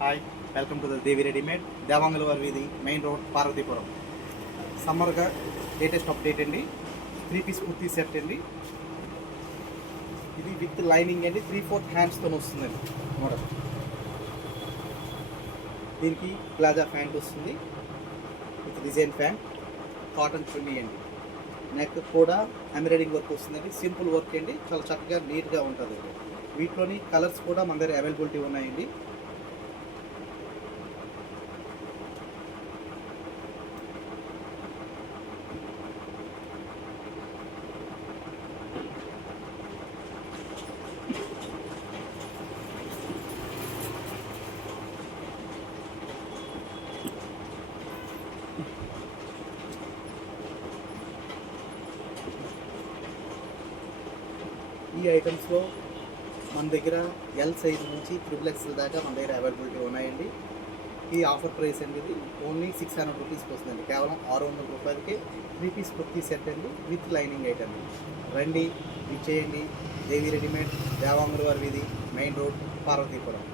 Hi, welcome to the Devi readymade, దేవాంగలవారి వీధి, main road, Parvathipuram. సమ్మర్గా లేటెస్ట్ అప్డేట్ అండి. 3 పీస్ కుర్తీ సెట్ అండి. ఇది విత్ లైనింగ్ అండి, 3/4 హ్యాండ్స్తో వస్తుందండి మోడల్. దీనికి ప్లాజా ప్యాంట్ వస్తుంది విత్ డిజైన్ ప్యాంట్, కాటన్ చున్నీ అండి. నెక్ కూడా ఎంబ్రాయిడింగ్ వర్క్ వస్తుందండి. సింపుల్ వర్క్ అండి, చాలా చక్కగా నీట్గా ఉంటుంది. వీటిలోని కలర్స్ కూడా మన దగ్గర అవైలబిలిటీ ఉన్నాయండి. ఈ ఐటమ్స్లో మన దగ్గర ఎల్ సైజ్ నుంచి XXL దాకా మన దగ్గర అవైలబిలిటీ ఉన్నాయండి. ఈ ఆఫర్ ప్రైస్ అండి, ఇది ఓన్లీ 600 రూపీస్కి వస్తుందండి. కేవలం 600 రూపాయలకి 3 పీస్ కుర్తీ సెట్ అండి విత్ లైనింగ్ ఐటమ్. రండి, ఇచ్చేయండి. దేవి రెడీమేడ్, దేవాంగలవారి వీధి, మెయిన్ రోడ్, పార్వతీపురం.